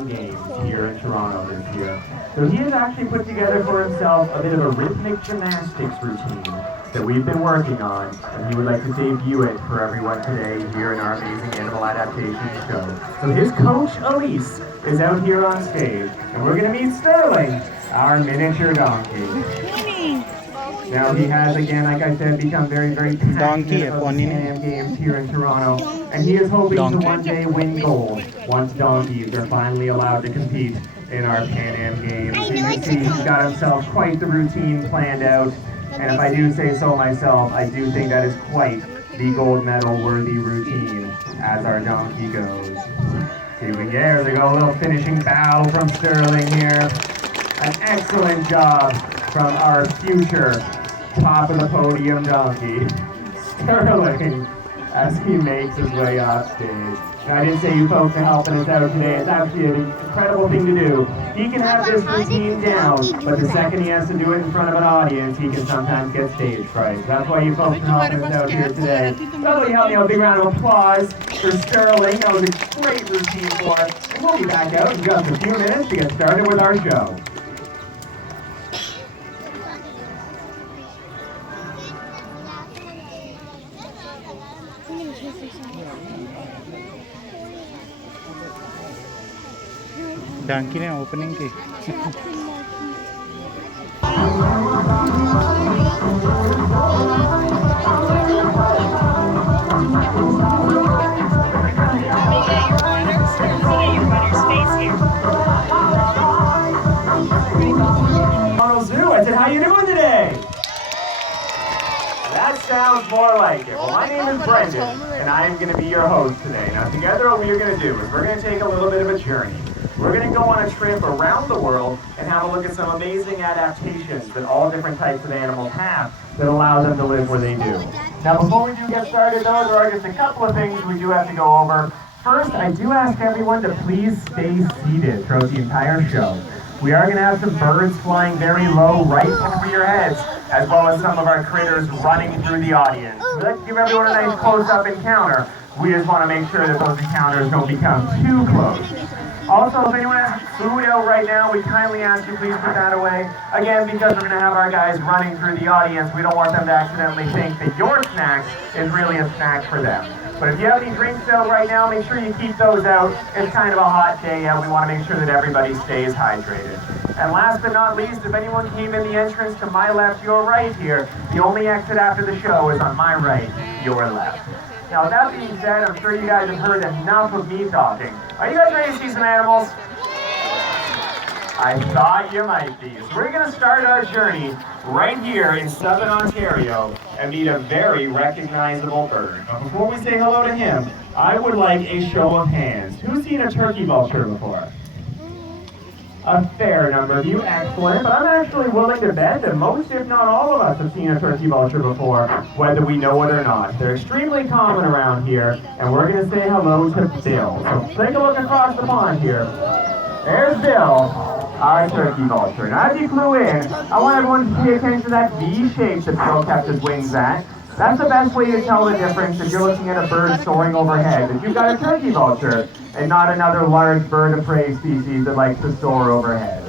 Am Games here in Toronto this year. So he has actually put together for himself a bit of a rhythmic gymnastics routine that we've been working on, and he would like to debut it for everyone today here in our amazing animal adaptation show. So his coach, Elise, is out here on stage, and we're going to meet Sterling, our miniature donkey. Now he has, again, like I said, become very, very passionate about the Pan Am Games here in Toronto, and he is hoping to one day win gold once donkeys are finally allowed to compete in our Pan Am Games. So you can see he's got himself quite the routine planned out, and if I do say so myself, I do think that is quite the gold medal worthy routine as our donkey goes. See if we can, there we go, a little finishing bow from Sterling here. An excellent job from our future top of the podium donkey, Sterling, as he makes his way off stage. Now, I didn't say you folks are helping us out today. It's actually an incredible thing to do. He can have this routine down, but the second he has to do it in front of an audience, he can sometimes get stage fright. That's why you folks are helping us out here today. Somebody help me out. A big round of applause for Sterling. That was a great routine for us. And we'll be back out in just a few minutes to get started with our show. Dunki ने opening की Zoo. I said, how you doing today? That sounds more like it. Well, my name is Brendan, and I am going to be your host today. Now, together what we are going to do is we're going to take a little bit of a journey. We're going to go on a trip around the world and have a look at some amazing adaptations that all different types of animals have that allow them to live where they do. Now, before we do get started, though, there are just a couple of things we do have to go over. First, I do ask everyone to please stay seated throughout the entire show. We are going to have some birds flying very low right over your heads, as well as some of our critters running through the audience. So let's give everyone a nice close-up encounter. We just want to make sure that those encounters don't become too close. Also, if anyone has food out right now, we kindly ask you please put that away. Again, because we're going to have our guys running through the audience, we don't want them to accidentally think that your snack is really a snack for them. But if you have any drinks out right now, make sure you keep those out. It's kind of a hot day, and we want to make sure that everybody stays hydrated. And last but not least, if anyone came in the entrance to my left, your right here, the only exit after the show is on my right, your left. Now, with that being said, I'm sure you guys have heard enough of me talking. Are you guys ready to see some animals? I thought you might be. So we're going to start our journey right here in Southern Ontario and meet a very recognizable bird. But before we say hello to him, I would like a show of hands. Who's seen a turkey vulture before? A fair number of you, excellent. But I'm actually willing to bet that most, if not all of us, have seen a turkey vulture before, whether we know it or not. They're extremely common around here, and we're going to say hello to Bill. So take a look across the pond here. There's Bill, our turkey vulture. Now, as you flew in, I want everyone to pay attention to that V shape that Bill kept his wings at. That's the best way to tell the difference if you're looking at a bird soaring overhead. If you've got a turkey vulture and not another large bird of prey species that likes to soar overhead.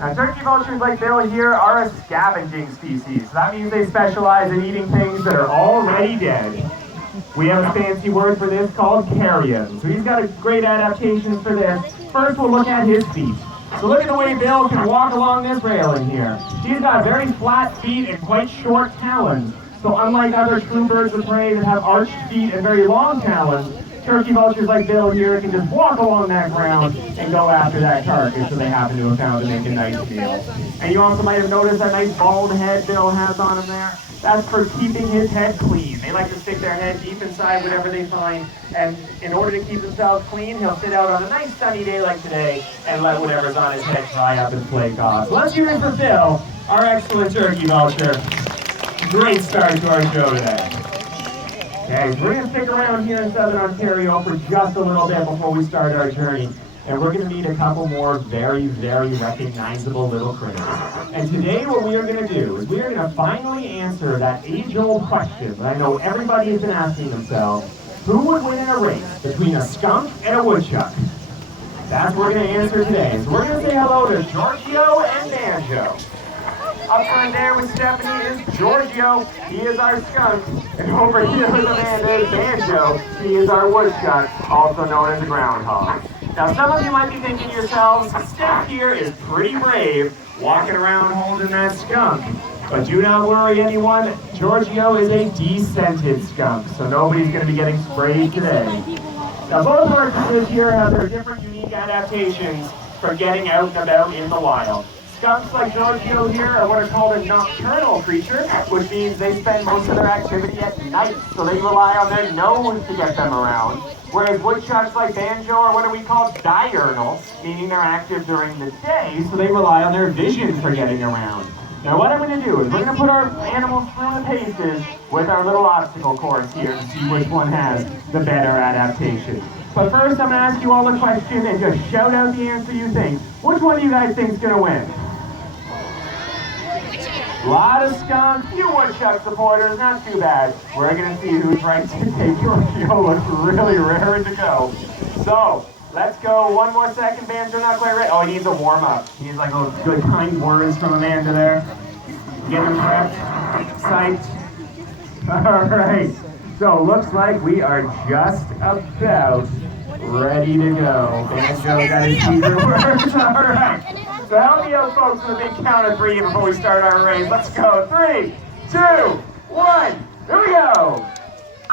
Now, turkey vultures like Bill here are a scavenging species. So that means they specialize in eating things that are already dead. We have a fancy word for this called carrion. So he's got a great adaptation for this. First, we'll look at his feet. So look at the way Bill can walk along this railing here. He's got very flat feet and quite short talons. So unlike other true birds of prey that have arched feet and very long talons, turkey vultures like Bill here can just walk along that ground and go after that carcass that they happen to have found to make a nice meal. And you also might have noticed that nice bald head Bill has on him there. That's for keeping his head clean. They like to stick their head deep inside whatever they find, and in order to keep themselves clean, he'll sit out on a nice sunny day like today and let whatever's on his head dry up and flake off. So let's hear it for Bill, our excellent turkey vulture. Great start to our show today. Okay, so we're going to stick around here in Southern Ontario for just a little bit before we start our journey. And we're going to meet a couple more very, very recognizable little critters. And today what we are going to do is we are going to finally answer that age-old question that I know everybody has been asking themselves. Who would win in a race between a skunk and a woodchuck? That's what we're going to answer today. So we're going to say hello to Giorgio and Banjo. Up front there with Stephanie is Giorgio. He is our skunk. And over here with Amanda is Banjo. He is our woodchuck, also known as a groundhog. Now some of you might be thinking to yourselves, Steph here is pretty brave, walking around holding that skunk. But do not worry anyone, Giorgio is a descented skunk, so nobody's going to be getting sprayed today. Now both horses here have their different unique adaptations for getting out and about in the wild. Skunks like Giorgio here are what are called a nocturnal creature, which means they spend most of their activity at night, so they rely on their nose to get them around. Whereas woodchucks like Banjo are what we call diurnal, meaning they're active during the day, so they rely on their vision for getting around. Now what I'm going to do is we're going to put our animals through the paces with our little obstacle course here to see which one has the better adaptation. But first I'm going to ask you all a question and just shout out the answer you think. Which one do you guys think is going to win? A lot of skunk, few woodchuck supporters, not too bad. We're going to see who's right today. Giorgio looks really raring to go. So, let's go. One more second. Banjo not quite ready. Oh, he needs a warm-up. He needs like those good kind words from Amanda there. Get him prepped, psyched. All right. So, looks like we are just about ready to go. Banjo got his teaser words. All right. So help me out, folks, with a big count of 3 before we start our race. Let's go. 3, 2, 1. Here we go.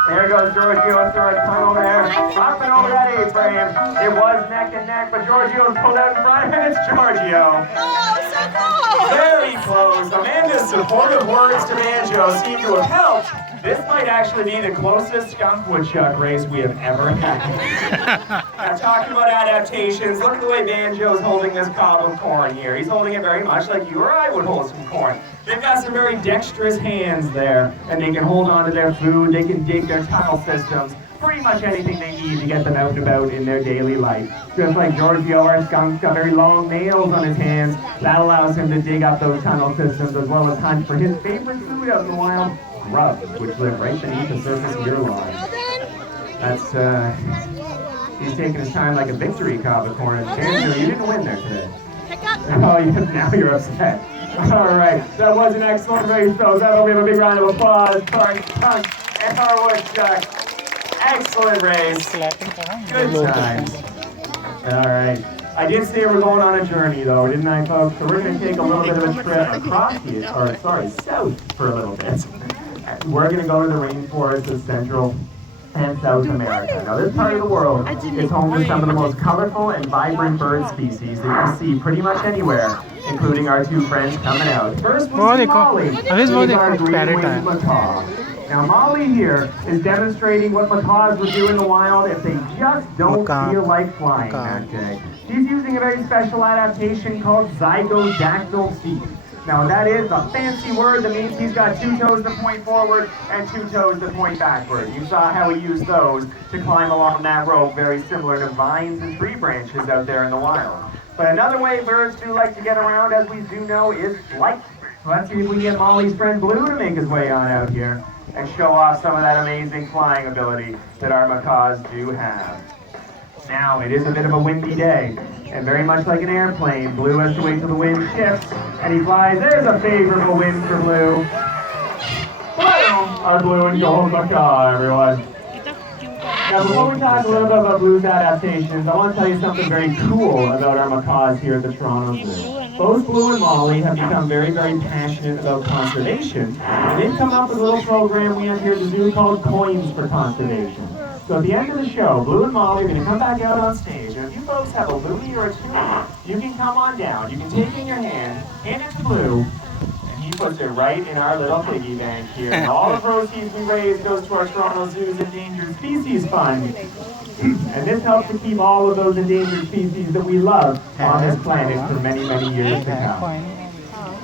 There goes Giorgio through a tunnel there. Up and over that A-frame. It was neck and neck, but Giorgio's pulled out in front, and it's Giorgio. Oh, so close! Very close. Amanda's supportive words to Banjo seem to have helped. This might actually be the closest skunk woodchuck race we have ever had. Now, talking about adaptations, look at the way Banjo's holding this cob of corn here. He's holding it very much like you or I would hold some corn. They've got some very dexterous hands there, and they can hold on to their food, they can dig their tunnel systems, pretty much anything they need to get them out and about in their daily life. Just like Giorgio, our skunk's got very long nails on his hands. That allows him to dig up those tunnel systems as well as hunt for his favorite food out in the wild, grubs, which live right beneath the surface of your lawn. That's, he's taking his time like a victory cob of corn. Banjo, you didn't win there today. Oh, now you're upset. All right, that was an excellent race, though. That'll be a big round of applause for our skunk and our woodchuck. Excellent race. Good times. All right. I did say we're going on a journey, though, didn't I, folks? So we're going to take a little bit of a trip across south for a little bit. We're going to go to the rainforests of Central and South America. Now, this part of the world is home to some of the most colorful and vibrant bird species that you see pretty much anywhere, including our 2 friends coming out. First, we'll see Molly. She's our green-winged macaw. Now, Molly here is demonstrating what macaws would do in the wild if they just don't feel like flying that day. She's using a very special adaptation called zygodactyl feet. Now that is a fancy word that means he's got 2 toes that point forward and 2 toes that point backward. You saw how he used those to climb along that rope, very similar to vines and tree branches out there in the wild. But another way birds do like to get around, as we do know, is flight. So let's see if we can get Molly's friend Blue to make his way on out here and show off some of that amazing flying ability that our macaws do have. Now, it is a bit of a windy day, and very much like an airplane, Blue has to wait till the wind shifts, and he flies. There's a favorable wind for Blue. Our blue and gold macaw, everyone. Now, before we talk a little bit about Blue's adaptations, I want to tell you something very cool about our macaws here at the Toronto Zoo. Both Blue and Molly have become very, very passionate about conservation, and they've come up with a little program we have here at the zoo called Coins for Conservation. So at the end of the show, Blue and Molly are going to come back out on stage, and if you folks have a Louie or a tune, you can come on down. You can take it in your hand it to Blue, and he puts it right in our little piggy bank here. And all the proceeds we raise goes to our Toronto Zoo's Endangered Species Fund. And this helps to keep all of those endangered species that we love on this planet for many, many years to come.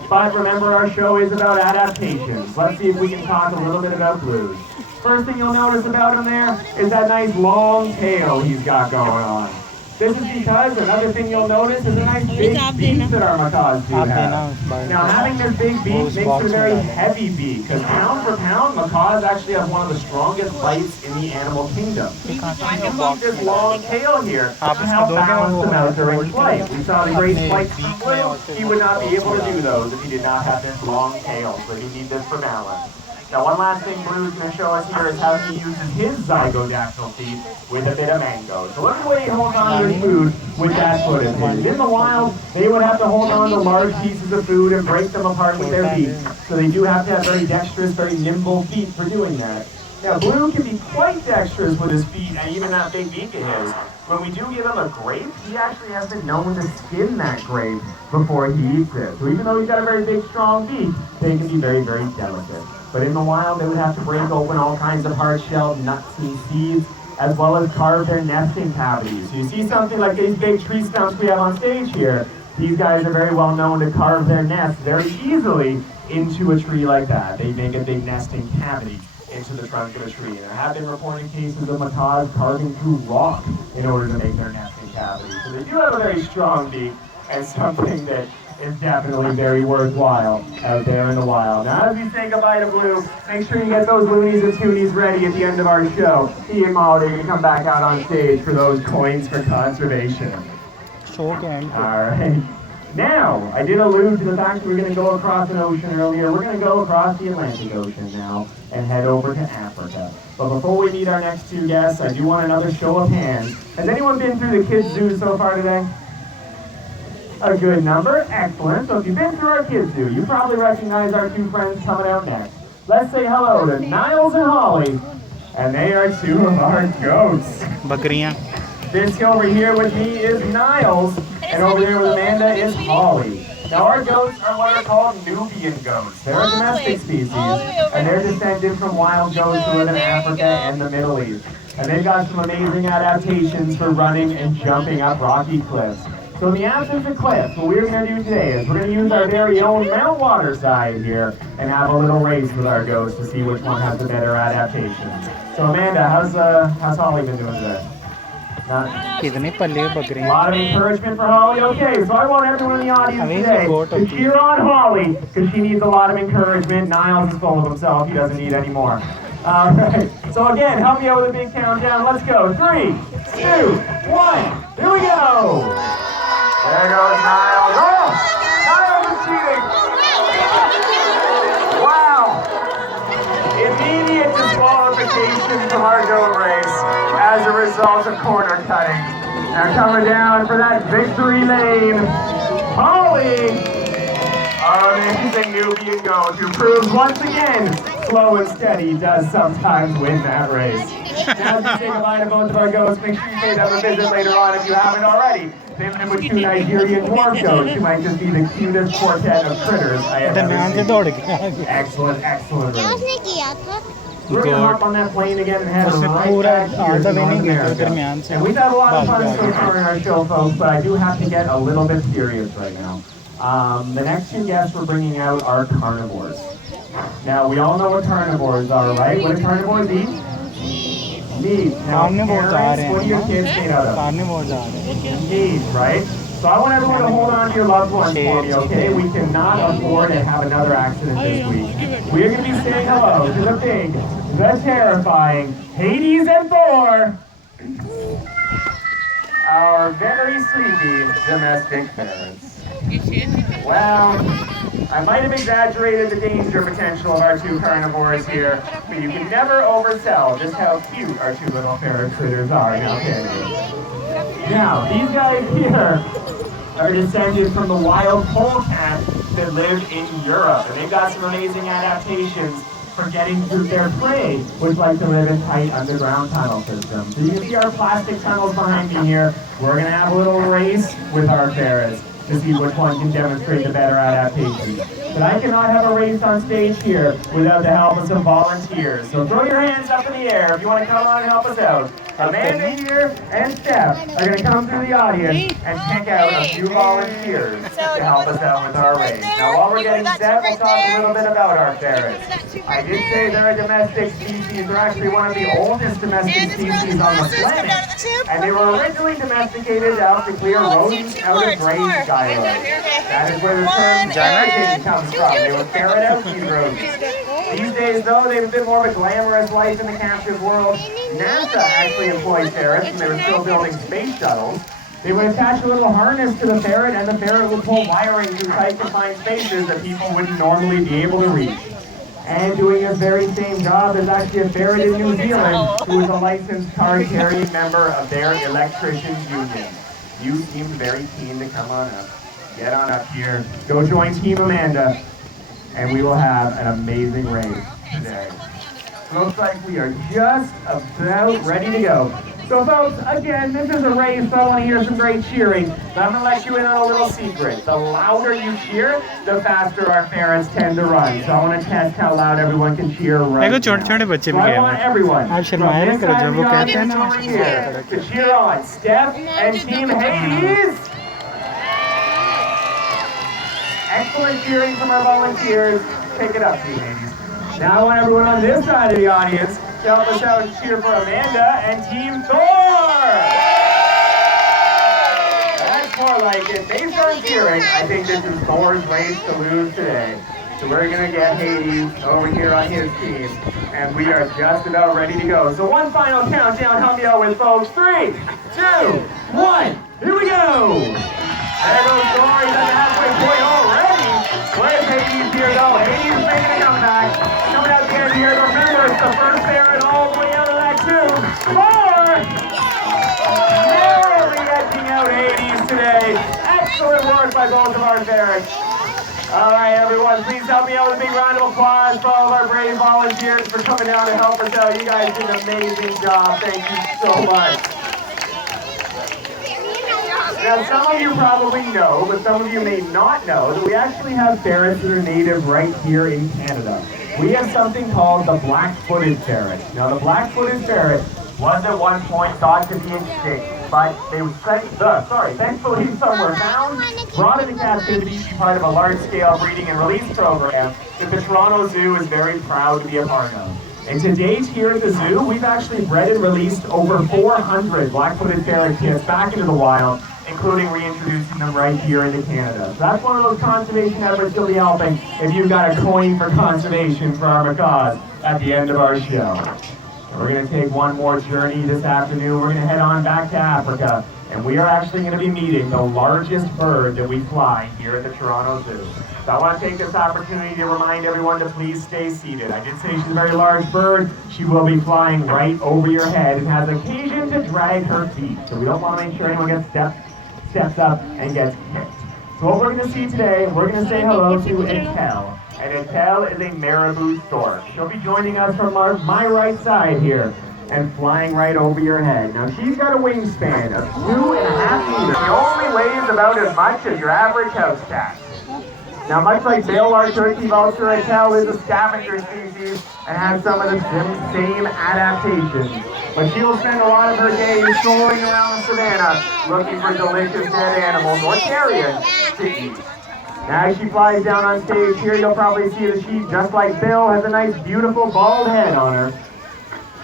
But remember, our show is about adaptations. Let's see if we can talk a little bit about Blues. First thing you'll notice about him there is that nice long tail he's got going on. This is because another thing you'll notice is the nice big beaks that our macaws do have. Now, having this big beak makes it a very heavy beak, because pound for pound, macaws actually have one of the strongest bites in the animal kingdom. You can need this long tail here to help balance them out during flight. We saw the great flight from Blue. He would not be able to do those if he did not have this long tail, so he needs this for balance. Now, one last thing Blue's going to show us here is how he uses his zygodactyl feet with a bit of mango. So look at the way he holds on to his food with that foot of his. In the wild, they would have to hold on to large pieces of food and break them apart with their feet. So they do have to have very dexterous, very nimble feet for doing that. Now, Blue can be quite dexterous with his feet and even that big beak of his. When we do give him a grape, he actually has been known to skin that grape before he eats it. So even though he's got a very big, strong beak, they can be very, very delicate. But in the wild, they would have to break open all kinds of hard-shelled nuts and seeds, as well as carve their nesting cavities. So you see something like these big tree stumps we have on stage here. These guys are very well known to carve their nests very easily into a tree like that. They make a big nesting cavity into the trunk of a tree. And there have been reported cases of macaws carving through rock in order to make their nesting cavity. So they do have a very strong beak and something that is definitely very worthwhile out there in the wild. Now, as we say goodbye to Blue, make sure you get those loonies and toonies ready at the end of our show. He and Molly can come back out on stage for those coins for conservation. Show can. All right. Now, I did allude to the fact that we're going to go across an ocean earlier. We're going to go across the Atlantic Ocean now and head over to Africa. But before we meet our next two guests, I do want another show of hands. Has anyone been through the kids' zoo so far today? A good number. Excellent. So if you've been through our kids' zoo, you probably recognize our two friends coming out next. Let's say hello to Niles and Holly. And they are two of our goats. Bakriyan. This over here with me is Niles, and over there with Amanda is Holly. Now our goats are what are called Nubian goats. They're a domestic species, and they're descended from wild goats who live in Africa and the Middle East. And they've got some amazing adaptations for running and jumping up rocky cliffs. So in the absence of cliffs, what we're going to do today is we're going to use our very own Mount Waterside here and have a little race with our goats to see which one has the better adaptation. So Amanda, how's Holly been doing today? कितने पल्ले A बकरियां lot of encouragement for Holly. Okay, so I want everyone in the audience today to cheer on Holly because she needs a lot of encouragement. Niles is full of himself. He doesn't need any more. All right. So again, help me out with a big countdown. Let's go. 3, 2, 1. Here we go. There goes Niles. Oh, Niles is cheating. Wow. Immediate disqualification from our goat race as a result of corner cutting. Now coming down for that victory lane, Holly, our amazing Nubian goat, who proves once again, slow and steady does sometimes win that race. Now as we say goodbye to both of our goats, make sure you pay them a visit later on if you haven't already. They live with two Nigerian dwarf goats who might just be the cutest quartet of critters I have ever seen. Excellent, excellent race. We're going to hop on that plane again and head right back here to North America. And we've had a lot of fun so far in our show, folks, but I do have to get a little bit serious right now. The next two guests we're bringing out are carnivores. Now, we all know what carnivores are, right? What do carnivores eat? Meat. Now, parents, what do your kids made out of? Meat, right? So I want everyone to hold on to your loved ones for me, okay? We cannot afford to have another accident this week. We're going to be saying hello to the big, the terrifying Hades and Thor, our very sleepy domestic ferrets. Well, I might have exaggerated the danger potential of our two carnivores here, but you can never oversell just how cute our two little ferret critters are, now can you? Now, these guys here are descended from the wild polecat that live in Europe, and they've got some amazing adaptations for getting through their prey, which like to live in tight underground tunnel systems. So you can see our plastic tunnels behind me here. We're going to have a little race with our ferrets to see which one can demonstrate the better adaptation. but I cannot have a race on stage here without the help of some volunteers. So throw your hands up in the air if you want to come on and help us out. Amanda here and Steph are going to come through the audience and pick out a few volunteers to help us out with our race. Now while we're getting set, we'll talk a little bit about our ferrets. I did say they're a domestic species. They're actually one of the oldest domestic species on the planet. And they were originally domesticated out to clear rodents out of grain silos. That is where the term ferreting comes from. They would ferret out these rodents. These days, though, they have a bit more of a glamorous life in the captive world. NASA actually employed ferrets when they were still building space shuttles. They would attach a little harness to the ferret, and the ferret would pull wiring through tight confined spaces that people wouldn't normally be able to reach. And doing this very same job is actually a ferret in New Zealand who is a licensed card-carrying member of their electricians union. You seem very keen to come on up. Get on up here. Go join Team Amanda, and we will have an amazing race today. Looks like we are just about ready to go. So folks, again, this is a race, so I want to hear some great cheering. But I'm going to let you in on a little secret. The louder you cheer, the faster our ferrets tend to run. So I want to test how loud everyone can cheer right now. So I want everyone from this side of the audience over here to cheer on Steph and Team Hades. Excellent cheering from our volunteers. Pick it up, Team Hades. Now I want everyone on this side of the audience to help us out and cheer for Amanda and Team Thor! That's more like it. Based on cheering, I think this is Thor's race to lose today. So we're going to get Hades over here on his team. And we are just about ready to go. So one final countdown. Help me out with folks. 3, 2, 1. Here we go! There goes Thor. He's at the halfway point already. Where's Hades here though? Hades making a comeback. Coming out the end here. Remember, it's the first ferret all the way out of that tube. Thor! Narrowly edging out Hades today. Excellent work by both of our ferrets. All right, everyone, please help me out with a big round of applause for all of our brave volunteers for coming down to help us out. You guys did an amazing job. Thank you so much. Now, some of you probably know, but some of you may not know, that we actually have ferrets that are native right here in Canada. We have something called the black-footed ferret. Now, the black-footed ferret was at one point thought to be extinct, but they were thankfully some were found, brought into captivity to be part of a large-scale breeding and release program that the Toronto Zoo is very proud to be a part of. And to date here at the zoo, we've actually bred and released over 400 black-footed ferret kits back into the wild, including reintroducing them right here into Canada. So that's one of those conservation efforts you'll be helping if you've got a coin for conservation for our macaws at the end of our show. We're going to take one more journey this afternoon. We're going to head on back to Africa, and we are actually going to be meeting the largest bird that we fly here at the Toronto Zoo. So I want to take this opportunity to remind everyone to please stay seated. I did say she's a very large bird. She will be flying right over your head and has occasion to drag her feet. So we don't want to make sure anyone gets steps up and gets kicked. So what we're going to see today, we're going to say hello to Etel. And Etel is a Marabou stork. She'll be joining us from my right side here and flying right over your head. Now she's got a wingspan of 2.5 meters. She only weighs about as much as your average house cat. Now much like Bill, our turkey vulture, Etel is a scavenger species and has some of the same adaptations. But she will spend a lot of her days soaring around the savannah looking for delicious dead animals or carrion to eat. Now as she flies down on stage here, you'll probably see that she, just like Bill, has a nice beautiful bald head on her.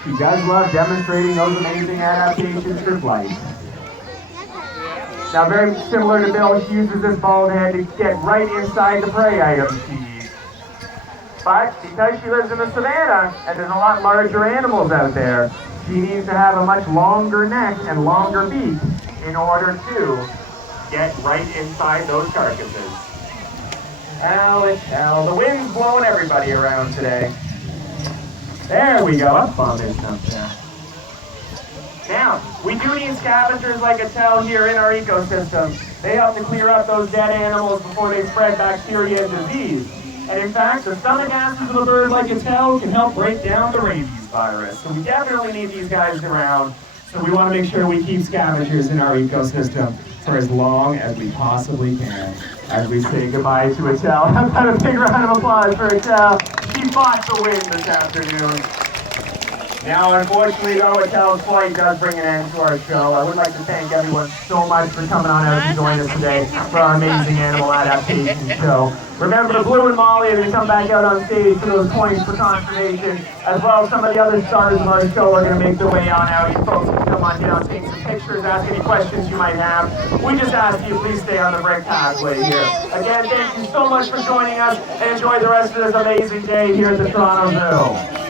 She does love demonstrating those amazing adaptations for flight. Now very similar to Bill, she uses this bald head to get right inside the prey items she eats. But because she lives in the savannah and there's a lot larger animals out there, she needs to have a much longer neck and longer beak in order to get right inside those carcasses. Hell, the wind's blowing everybody around today. There we go, up on this up there. Now, we do need scavengers like Etel here in our ecosystem. They help to clear up those dead animals before they spread bacteria and disease. And in fact, the stomach acids of a bird like Etel can help break down the rabies virus. So we definitely need these guys around. So we want to make sure we keep scavengers in our ecosystem. for as long as we possibly can. As we say goodbye to Attell, how about a big round of applause for Attell? She fought to win this afternoon. Now, unfortunately, though, Attell's flight does bring an end to our show. I would like to thank everyone so much for coming on out to join us today for our amazing animal adaptation show. Remember, the Blue and Molly are going to come back out on stage for those points for conservation, as well as some of the other stars of our show are going to make their way on out. You folks can come on down, take some pictures, ask any questions you might have. We just ask you please stay on the brick pathway here. Again, thank you so much for joining us, and enjoy the rest of this amazing day here at the Toronto Zoo.